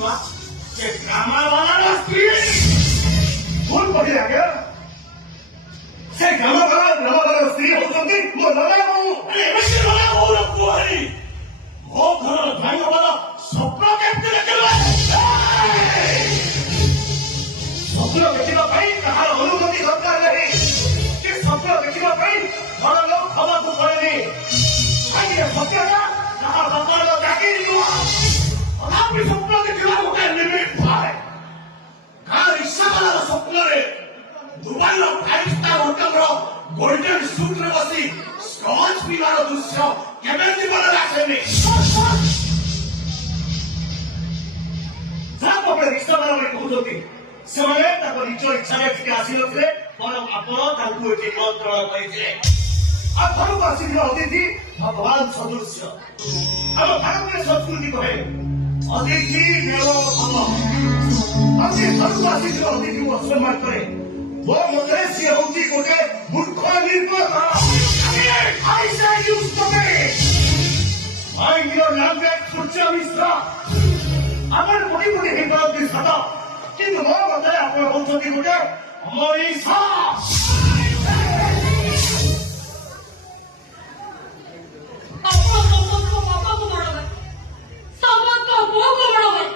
छुआ से ड्रामा वाला स्त्री भूल पड़ी आगे से ड्रामा वाला स्त्री होती मो लगा हूँ अरे ऐसे लगा हो रखो है वो घर ड्रामा वाला स्वप्न केमती देखिबा स्वप्न देखिबा पाई कहार अनुमति दरकार नहीं कि स्वप्न देखिबा पाई घर लोग खबाकू पड़ेनी आगे सत्यता कहार बापार जागी नुआ अनापी स्वप्न देखिबा गोटे लिमिट थाए गाँ रिक्शा वाला स्वप्न रे दुबई रो 5 स्टार होटल रो गोल्डन सूट रे बसी स्कॉच पीवार दृश्य केबे जीवन आसेनी जाप अपने रिक्शा वाला में कहते ସେମାନେ ତାଙ୍କ ନିଜ ଇଚ୍ଛାରେ ଏଠିକି ଆସିନଥିଲେ ବରଂ ଆପଣ ତାଙ୍କୁ ଏଠି ନିମନ୍ତ୍ରଣ କରିଥିଲେ ଆପଣଙ୍କୁ ଆସିଥିବା ଅତିଥି ଭଗବାନ ସଦୃଶ୍ୟ ଆମ ଭାରତୀୟ ସଂସ୍କୃତି କହେ ଅତିଥି ଦେବ ଭବ ଆଉ ସେ ଘରକୁ ଆସିଥିବା ଅତିଥିକୁ ଅସମ୍ମାନ କରେ ମୋ ମତରେ ସିଏ ହେଉଛି ଗୋଟେ ମୂର୍ଖ ନିର୍ମଳ I say you stop it! Mind your language, ସୂର୍ଯ୍ୟ ମିଶ୍ର ଆମର କୋଟି କୋଟି ହେଇପାରନ୍ତି ସତ କିନ୍ତୁ ମୋ ମତରେ ଆପଣ ହେଉଛନ୍ତି ଗୋଟେ ଅମଣିଷ